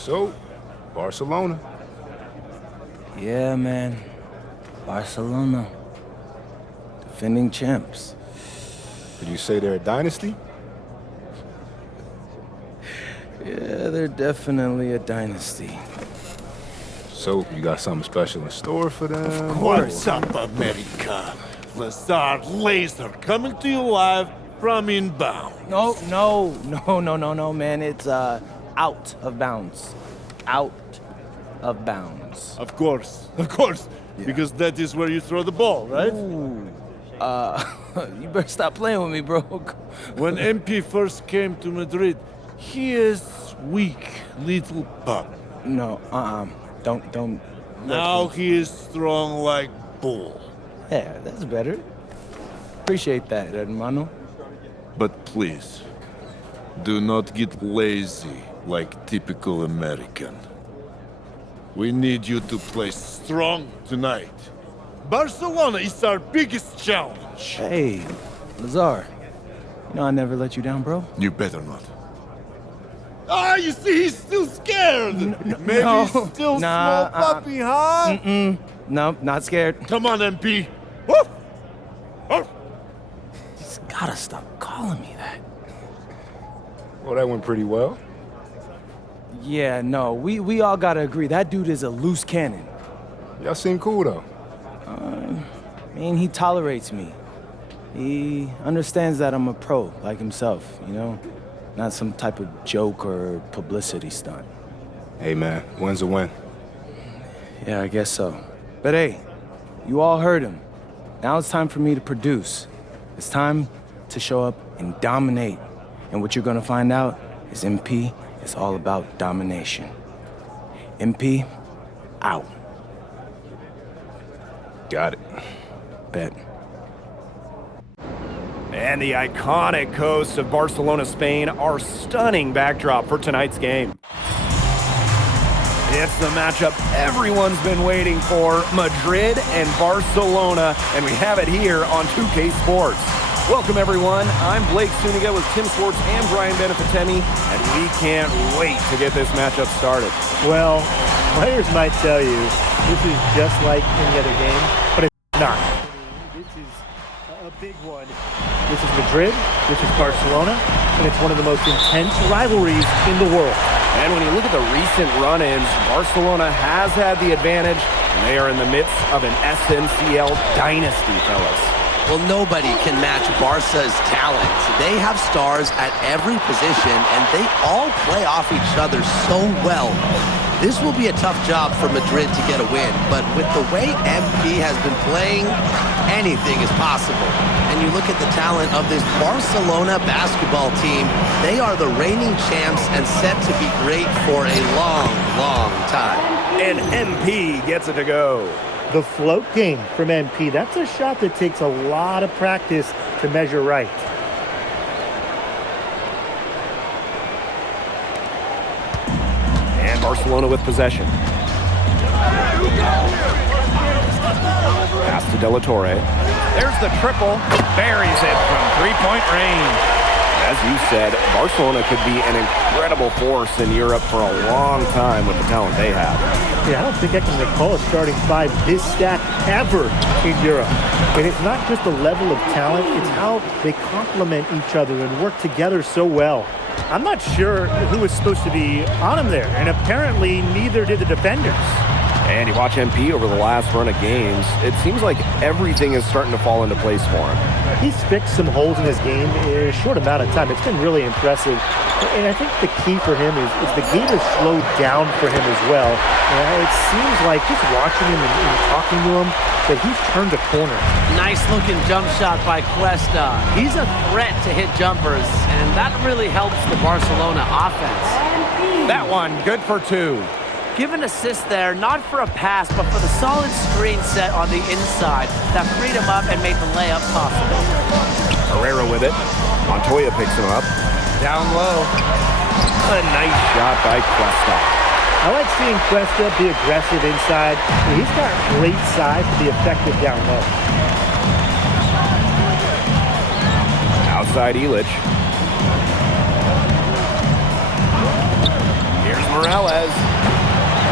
So, Barcelona. Yeah, man. Barcelona. Defending champs. Did you say they're a dynasty? Yeah, they're definitely a dynasty. So, you got something special in store for them? What's up, America? Lazard Laser coming to you live from inbound. No, man. It's, out of bounds. Out of bounds. Of course. Yeah. Because that is where you throw the ball, right? Ooh. You better stop playing with me, bro. When MP first came to Madrid, he is weak little pup. No, don't. Now he is strong like bull. Yeah, that's better. Appreciate that, hermano. But please, do not get lazy like typical American. We need you to play strong tonight. Barcelona is our biggest challenge. Hey, Lazar. You know I never let you down, bro. You better not. Ah, you see, he's still scared. Maybe no, he's still nah, small puppy, huh? No, not scared. Come on, MP. Woof! Woof! Just gotta stop calling me that. Well, that went pretty well. Yeah, no, we all gotta agree. That dude is a loose cannon. Y'all seem cool, though. I mean, he tolerates me. He understands that I'm a pro, like himself, you know? Not some type of joke or publicity stunt. Hey, man, win's a win. Yeah, I guess so. But hey, you all heard him. Now it's time for me to produce. It's time to show up and dominate. And what you're gonna find out is MP is all about domination. MP, out. Got it. Bet. And the iconic coast of Barcelona, Spain, our stunning backdrop for tonight's game. It's the matchup everyone's been waiting for, Madrid and Barcelona, and we have it here on 2K Sports. Welcome, everyone. I'm Blake Suniga with Tim Swartz and Brian Benefitemi, and we can't wait to get this matchup started. Well, players might tell you this is just like any other game, but it's not. This is a big one. This is Madrid, this is Barcelona, and it's one of the most intense rivalries in the world. And when you look at the recent run-ins, Barcelona has had the advantage, and they are in the midst of an SNCL dynasty, fellas. Well, nobody can match Barca's talent. They have stars at every position, and they all play off each other so well. This will be a tough job for Madrid to get a win, but with the way MP has been playing, anything is possible. And you look at the talent of this Barcelona basketball team, they are the reigning champs and set to be great for a long, long time. And MP gets it to go. The float game from MP, that's a shot that takes a lot of practice to measure right. And Barcelona with possession. Pass to De La Torre. There's the triple. Buries it from three-point range. As you said, Barcelona could be an incredible force in Europe for a long time with the talent they have. Yeah, I don't think I can recall a starting five this stacked ever in Europe. And it's not just the level of talent, it's how they complement each other and work together so well. I'm not sure who was supposed to be on him there, and apparently neither did the defenders. And you watch MP over the last run of games, it seems like everything is starting to fall into place for him. He's fixed some holes in his game in a short amount of time. It's been really impressive. And I think the key for him is the game has slowed down for him as well. And it seems like just watching him and talking to him that he's turned a corner. Nice looking jump shot by Cuesta. He's a threat to hit jumpers, and that really helps the Barcelona offense. That one, good for two. Give an assist there, not for a pass, but for the solid screen set on the inside that freed him up and made the layup possible. Herrera with it. Montoya picks him up. Down low. A nice shot by Cuesta. I like seeing Cuesta be aggressive inside. He's got great size to be effective down low. Outside Illich. Here's Morales.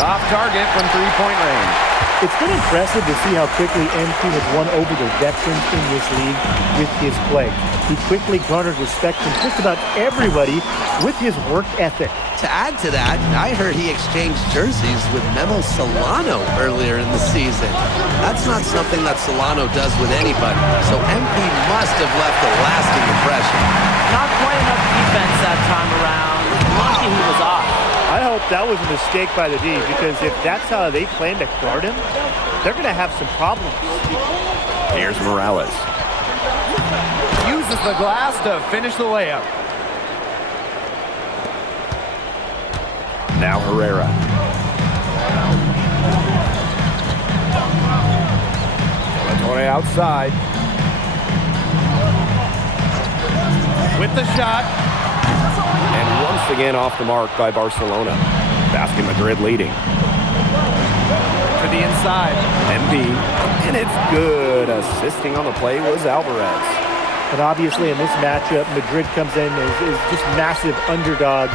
Off target from three-point range. It's been impressive to see how quickly MP has won over the veterans in this league with his play. He quickly garnered respect from just about everybody with his work ethic. To add to that, I heard he exchanged jerseys with Memo Solano earlier in the season. That's not something that Solano does with anybody, so MP must have left a lasting impression. Not quite enough defense that time around. Lucky he was off. I hope that was a mistake by the D, because if that's how they plan to guard him, they're going to have some problems. Here's Morales. Uses the glass to finish the layup. Now Herrera. Torre outside. With the shot. And once again off the mark by Barcelona. Basket Madrid leading. To the inside. MP. And it's good. Assisting on the play was Alvarez. But obviously in this matchup, Madrid comes in as just massive underdogs.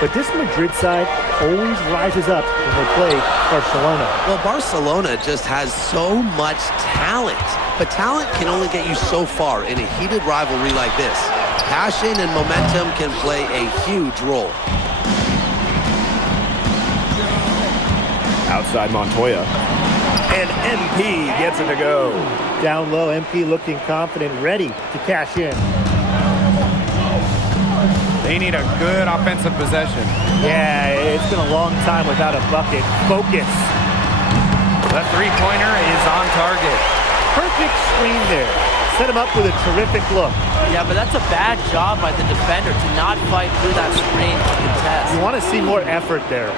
But this Madrid side always rises up when they play Barcelona. Well, Barcelona just has so much talent. But talent can only get you so far in a heated rivalry like this. Passion and momentum can play a huge role. Outside Montoya. And MP gets it to go. Down low, MP looking confident, ready to cash in. They need a good offensive possession. Yeah, it's been a long time without a bucket. Focus. The three-pointer is on target. Perfect screen there. Set him up with a terrific look. Yeah, but that's a bad job by the defender to not fight through that screen to contest. You want to see more effort there.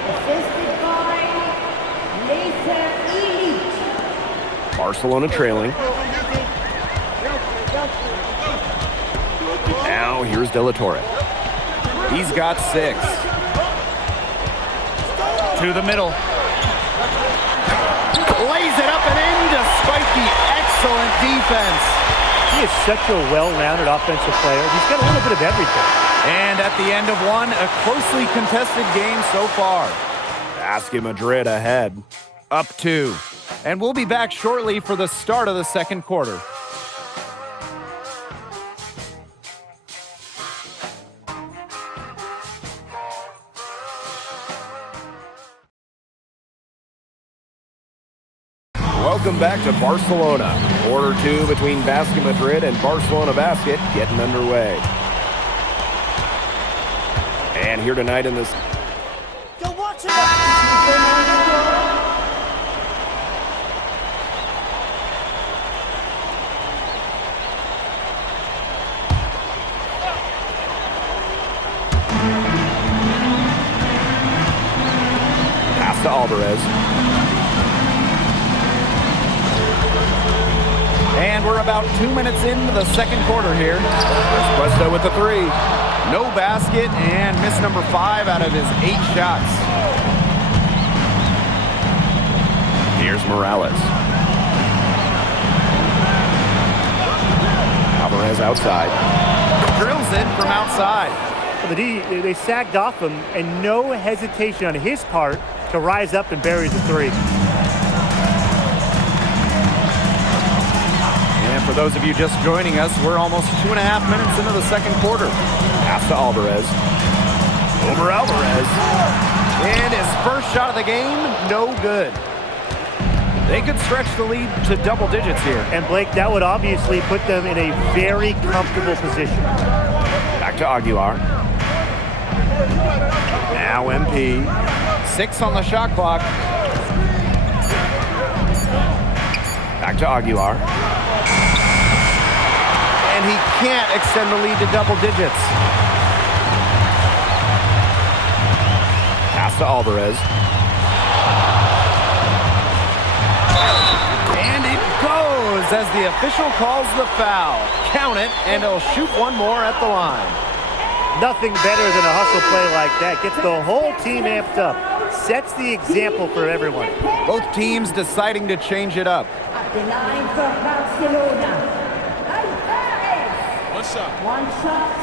Barcelona trailing. Now here's De La Torre. He's got 6. To the middle. Lays it up and in despite the excellent defense. He is such a well-rounded offensive player. He's got a little bit of everything. And at the end of one, a closely contested game so far. Basket Madrid ahead. Up 2. And we'll be back shortly for the start of the second quarter. Welcome back to Barcelona. Quarter 2 between Basket Madrid and Barcelona Basket getting underway. And here tonight in this... Pass to Alvarez. And we're about 2 minutes into the second quarter here. There's Cuesta with the 3. No basket and miss number 5 out of his 8 shots. Here's Morales. Alvarez outside. Drills it from outside. Well, the D, they sagged off him, and no hesitation on his part to rise up and bury the 3. And for those of you just joining us, we're almost 2.5 minutes into the second quarter. Pass to Alvarez. Over Alvarez. And his first shot of the game, no good. They could stretch the lead to double digits here. And Blake, that would obviously put them in a very comfortable position. Back to Aguilar. Now MP. 6 on the shot clock. Back to Aguilar. And he can't extend the lead to double digits. Pass to Alvarez. And it goes as the official calls the foul. Count it, and he'll shoot one more at the line. Nothing better than a hustle play like that. Gets the whole team amped up. Sets the example for everyone. Both teams deciding to change it up. At the line for Barcelona, Alvarez. What's up? One shot.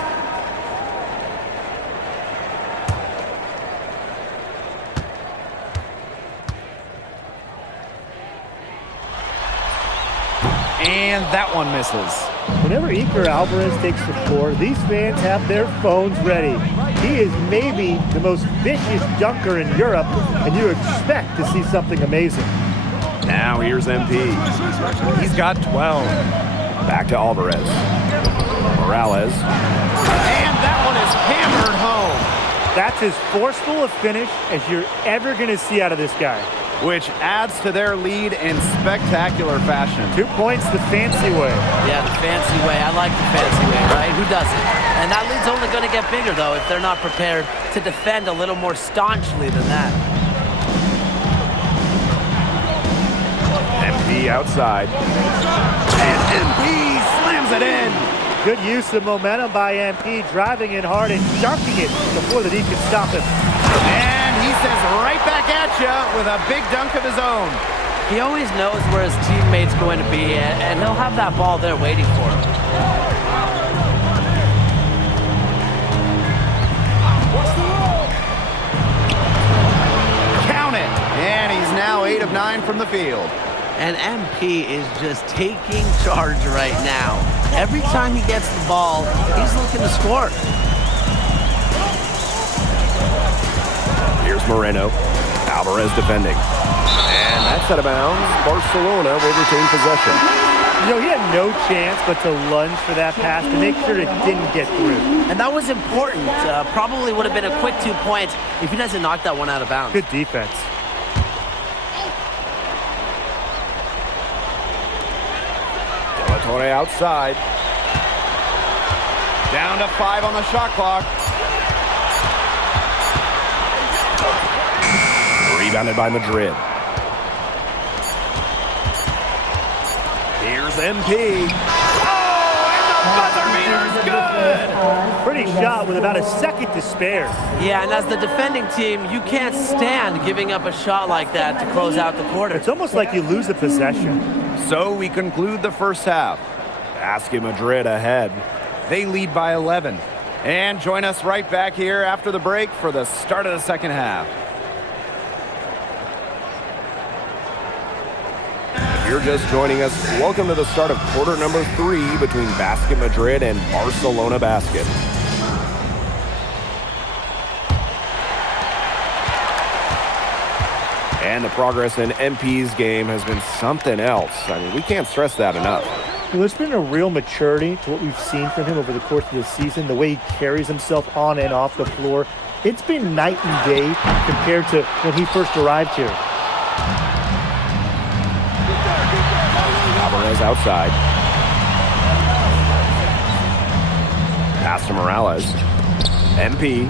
and that one misses. Whenever Iker Alvarez takes the floor, these fans have their phones ready. He is maybe the most vicious dunker in Europe, and you expect to see something amazing. Now here's MP. He's got 12. Back to Alvarez. Morales. And that one is hammered home. That's as forceful a finish as you're ever going to see out of this guy. Which adds to their lead in spectacular fashion. 2 points the fancy way. Yeah, the fancy way. I like the fancy way, right? Who doesn't? And that lead's only going to get bigger, though, if they're not prepared to defend a little more staunchly than that. MP outside. And MP slams it in. Good use of momentum by MP, driving in hard and dunking it before the D can stop him. And he says right back at you with a big dunk of his own. He always knows where his teammate's going to be, and he'll have that ball there waiting for him. Count it. And he's now 8 of 9 from the field. And MP is just taking charge right now. Every time he gets the ball, he's looking to score. Here's Moreno. Alvarez defending. And that's out of bounds. Barcelona will retain possession. You know, he had no chance but to lunge for that pass to make sure it didn't get through. And that was important. Probably would have been a quick 2 points if he doesn't knock that one out of bounds. Good defense. Torre outside. Down to 5 on the shot clock. Rebounded by Madrid. Here's MP. Oh, and the buzzer beater's good. Pretty shot with about a second to spare. Yeah, and as the defending team, you can't stand giving up a shot like that to close out the quarter. It's almost like you lose the possession. So we conclude the first half. Basket Madrid ahead. They lead by 11. And join us right back here after the break for the start of the second half. If you're just joining us, welcome to the start of quarter number 3 between Basket Madrid and Barcelona Basket. And the progress in MP's game has been something else. I mean, we can't stress that enough. Well, there's been a real maturity to what we've seen from him over the course of the season, the way he carries himself on and off the floor. It's been night and day compared to when he first arrived here. Alvarez outside. Pass to Morales. MP.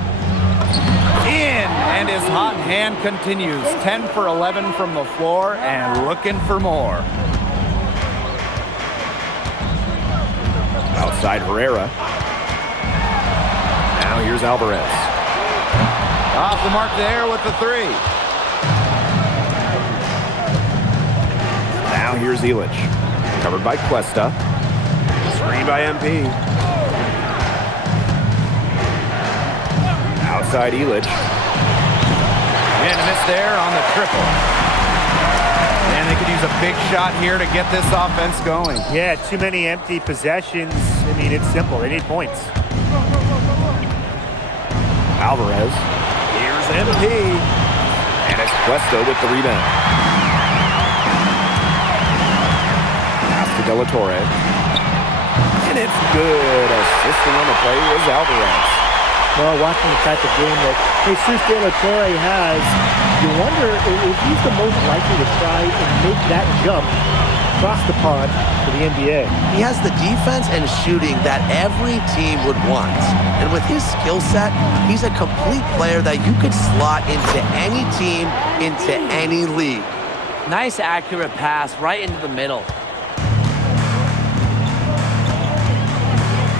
In, and his hot hand continues. 10 for 11 from the floor and looking for more. Outside Herrera. Now here's Alvarez. Off the mark there with the 3. Now here's Illich. Covered by Cuesta. Screen by MP. Outside Illich. And a miss there on the triple. And they could use a big shot here to get this offense going. Yeah, too many empty possessions. I mean, it's simple. They need points. Alvarez. Here's MP. And it's Cuesta with the rebound. Pass to De La Torre. And it's good. Assisting on the play is Alvarez. Well, watching the type of game that Jesus De La Torre has, you wonder if he's the most likely to try and make that jump across the pond to the NBA. He has the defense and shooting that every team would want. And with his skill set, he's a complete player that you could slot into any team, into any league. Nice accurate pass right into the middle.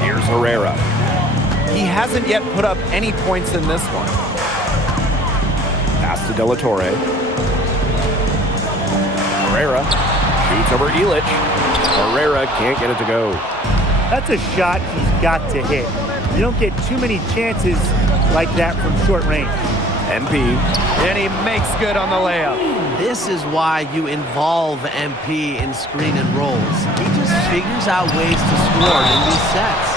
Here's Herrera. He hasn't yet put up any points in this one. Pass to De La Torre. Herrera shoots over Illich. Herrera can't get it to go. That's a shot he's got to hit. You don't get too many chances like that from short range. MP, and he makes good on the layup. This is why you involve MP in screen and rolls. He just figures out ways to score in these sets.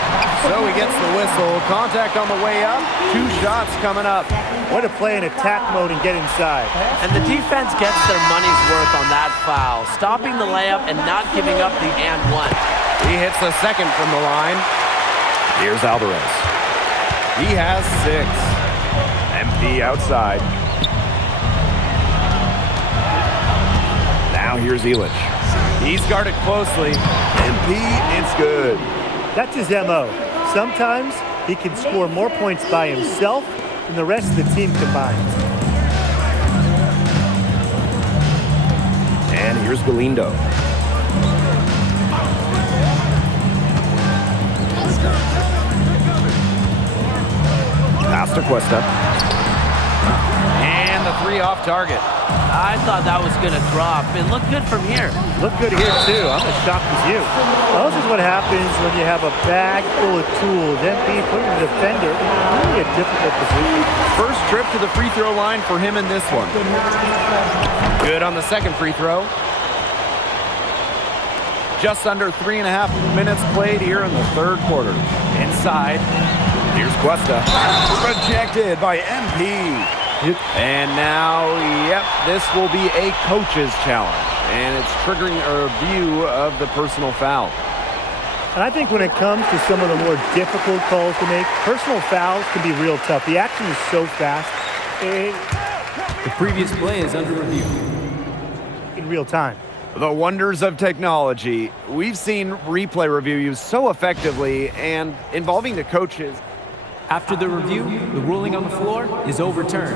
So he gets the whistle. Contact on the way up. 2 shots coming up. Way to play in attack mode and get inside. And the defense gets their money's worth on that foul, stopping the layup and not giving up the and one. He hits the second from the line. Here's Alvarez. He has 6. MP outside. Now here's Elich. He's guarded closely. MP, it's good. That's his MO. Sometimes he can score more points by himself than the rest of the team combined. And here's Galindo. Pass to Cuesta. And the 3 off target. I thought that was going to drop. It looked good from here. Look good here, too. I'm as shocked as you. Well, this is what happens when you have a bag full of tools. MP putting the defender in really a difficult position. First trip to the free throw line for him in this one. Good on the second free throw. Just under 3.5 minutes played here in the third quarter. Inside, here's Cuesta. Rejected by MP. And now, yep, this will be a coach's challenge. And it's triggering a review of the personal foul. And I think when it comes to some of the more difficult calls to make, personal fouls can be real tough. The action is so fast. The previous play is under review. In real time. The wonders of technology. We've seen replay review used so effectively and involving the coaches. After the review, the ruling on the floor is overturned.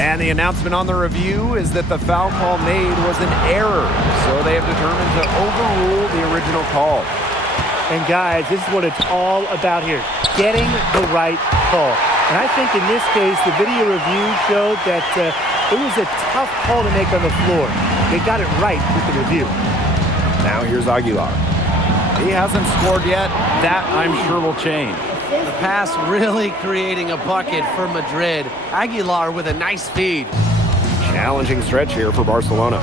And the announcement on the review is that the foul call made was an error, so they have determined to overrule the original call. And guys, this is what it's all about here, getting the right call. And I think in this case, the video review showed that it was a tough call to make on the floor. They got it right with the review. Now here's Aguilar. He hasn't scored yet. That, I'm sure, will change. The pass really creating a bucket for Madrid. Aguilar with a nice feed. Challenging stretch here for Barcelona.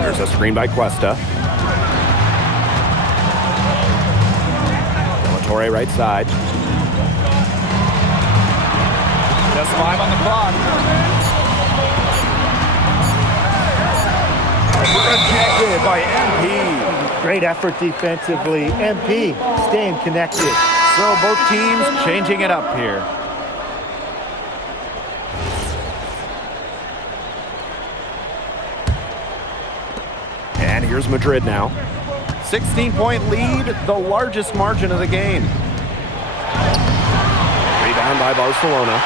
There's a screen by Cuesta. Torre right side. Just 5 on the clock. Rejected by MP. Great effort defensively. MP staying connected. So both teams changing it up here. And here's Madrid now. 16-point lead, the largest margin of the game. Rebound by Barcelona.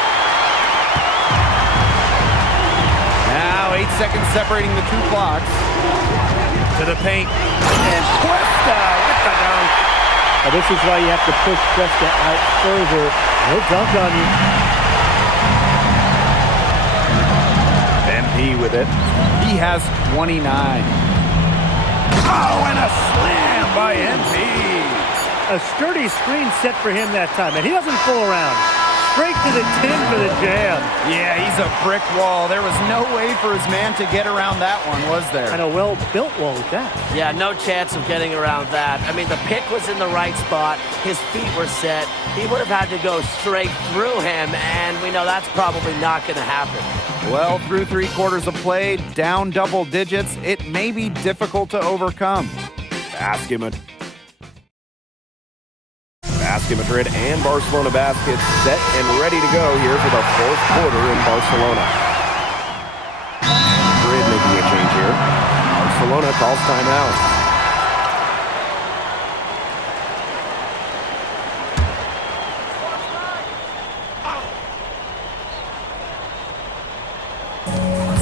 Now 8 seconds separating the 2 clocks. To the paint. And Cuesta with the dunk. Now this is why you have to push Cuesta out further. He'll dunk on you. MP with it. He has 29. Oh, and a slam by MP. A sturdy screen set for him that time, and he doesn't fool around. Straight to the tin for the jam. Yeah, he's a brick wall. There was no way for his man to get around that one, was there? And a well-built wall at that. Yeah, no chance of getting around that. I mean, the pick was in the right spot. His feet were set. He would have had to go straight through him, and we know that's probably not going to happen. Well, through 3 quarters of play, down double digits, it may be difficult to overcome. Basket Madrid and Barcelona baskets set and ready to go here for the 4th quarter in Barcelona. Madrid making a change here. Barcelona calls timeout.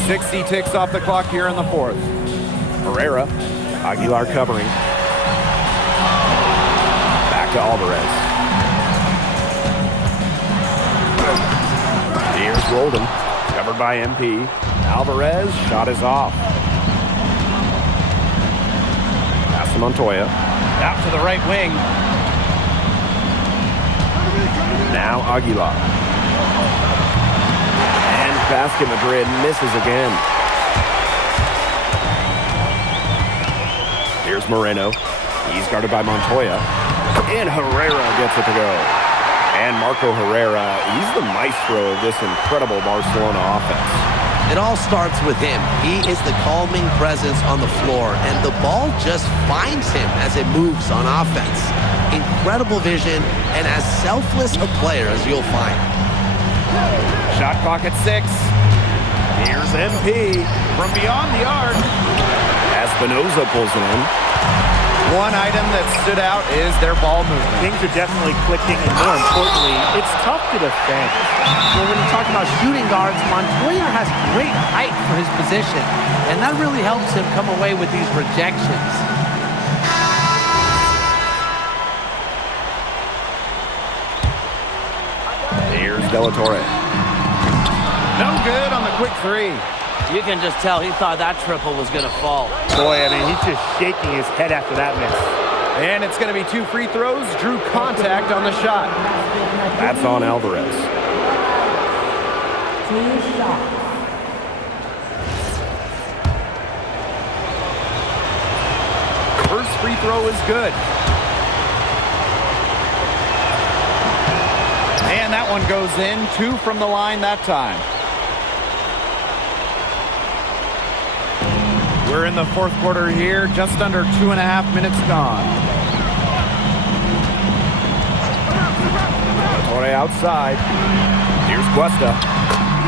.60 ticks off the clock here in the 4th. Herrera, Aguilar covering. Back to Alvarez. Here's Roldan, covered by MP. Alvarez, shot is off. Pass to Montoya. Out to the right wing. Now Aguilar. And Basket Madrid misses again. Here's Moreno. He's guarded by Montoya. And Herrera gets it to go. And Marco Herrera, he's the maestro of this incredible Barcelona offense. It all starts with him. He is the calming presence on the floor, and the ball just finds him as it moves on offense. Incredible vision, and as selfless a player as you'll find. Shot clock at 6. Here's MP from beyond the arc. Espinoza pulls it in. One item that stood out is their ball movement. Things are definitely clicking, and more importantly, it's tough to defend. Well, when you talk about shooting guards, Montoya has great height for his position, and that really helps him come away with these rejections. Here's De La Torre. No good on the quick three. You can just tell he thought that triple was going to fall. Boy, I mean, he's just shaking his head after that miss. And it's going to be 2 free throws. Drew contact on the shot. That's on Alvarez. 2 shots. First free throw is good. And that one goes in. 2 from the line that time. We're in the fourth quarter here, just under 2.5 minutes gone. Torre outside. Here's Cuesta.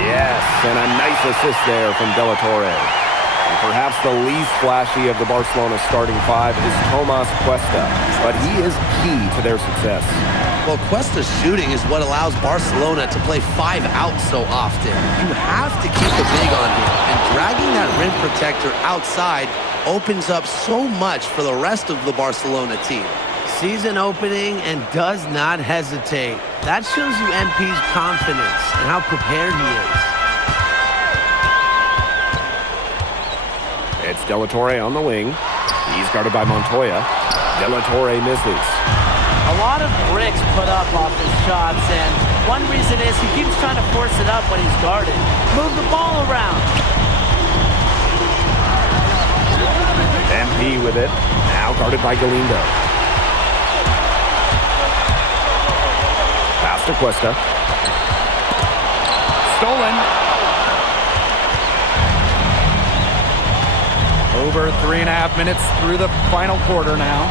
Yes, and a nice assist there from De La Torre. And perhaps the least flashy of the Barcelona starting 5 is Tomas Cuesta, but he is key to their success. Well, Cuesta's shooting is what allows Barcelona to play 5 out so often. You have to keep the big on him, and dragging that rim protector outside opens up so much for the rest of the Barcelona team. Season opening and does not hesitate. That shows you MP's confidence and how prepared he is. It's De La Torre on the wing. He's guarded by Montoya. De La Torre misses. A lot of bricks put up off his shots, and one reason is he keeps trying to force it up when he's guarded. Move the ball around. MP with it. Now guarded by Galindo. Pass to Cuesta. Stolen. Over 3.5 minutes through the final quarter now.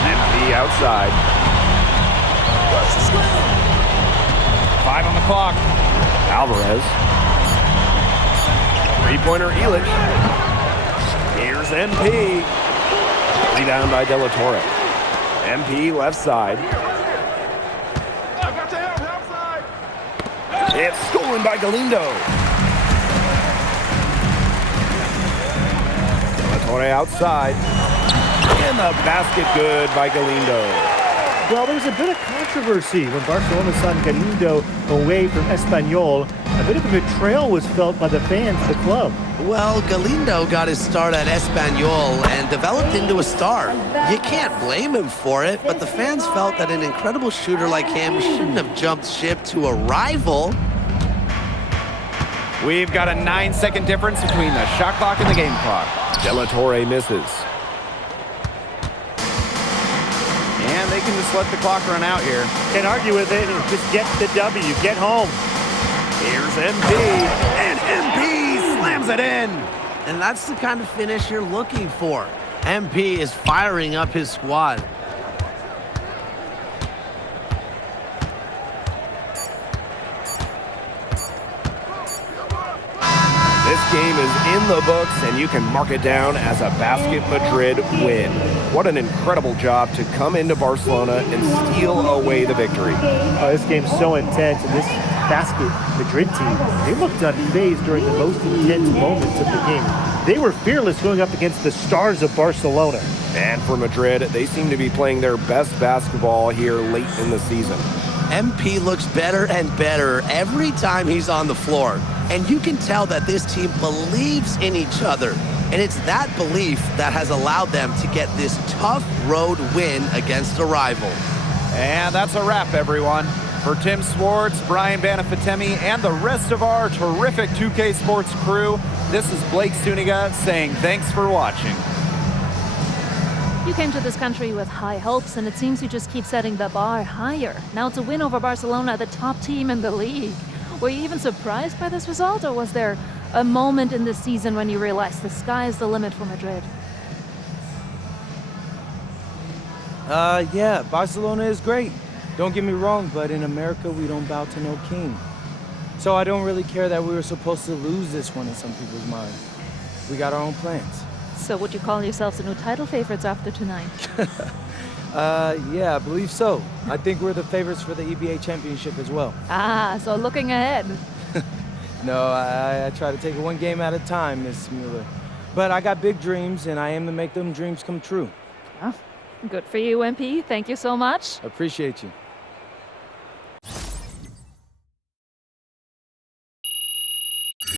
MP outside. 5 on the clock. Alvarez. Three-pointer Illich. Here's MP. Rebound by De La Torre. MP left side. It's stolen by Galindo. De La Torre outside. And the basket good by Galindo. Well, there was a bit of controversy when Barcelona signed Galindo away from Espanyol. A bit of a betrayal was felt by the fans of the club. Well, Galindo got his start at Espanyol and developed into a star. You can't blame him for it, but the fans felt that an incredible shooter like him shouldn't have jumped ship to a rival. We've got a 9-second difference between the shot clock and the game clock. De La Torre misses. And they can just let the clock run out here. Can't argue with it. Just get the W. Get home. Here's MP. And MP slams it in. And that's the kind of finish you're looking for. MP is firing up his squad. This game is in the books, and you can mark it down as a Basket Madrid win. What an incredible job to come into Barcelona and steal away the victory. This game's so intense, and this Basket Madrid team, they looked unfazed during the most intense moments of the game. They were fearless going up against the stars of Barcelona. And for Madrid, they seem to be playing their best basketball here late in the season. MP looks better and better every time he's on the floor. And you can tell that this team believes in each other. And it's that belief that has allowed them to get this tough road win against a rival. And that's a wrap, everyone. For Tim Swartz, Brian Banafitemi, and the rest of our terrific 2K Sports crew, this is Blake Suniga saying thanks for watching. You came to this country with high hopes, and it seems you just keep setting the bar higher. Now it's a win over Barcelona, the top team in the league. Were you even surprised by this result, or was there a moment in this season when you realized the sky is the limit for Madrid? Yeah, Barcelona is great. Don't get me wrong, but in America, we don't bow to no king. So I don't really care that we were supposed to lose this one in some people's mind. We got our own plans. So would you call yourselves the new title favorites after tonight? Yeah, I believe so. I think we're the favorites for the EBA championship as well. So looking ahead. No, I try to take it one game at a time, Miss Mueller. But I got big dreams, and I aim to make them dreams come true. Good for you, MP. Thank you so much. Appreciate you.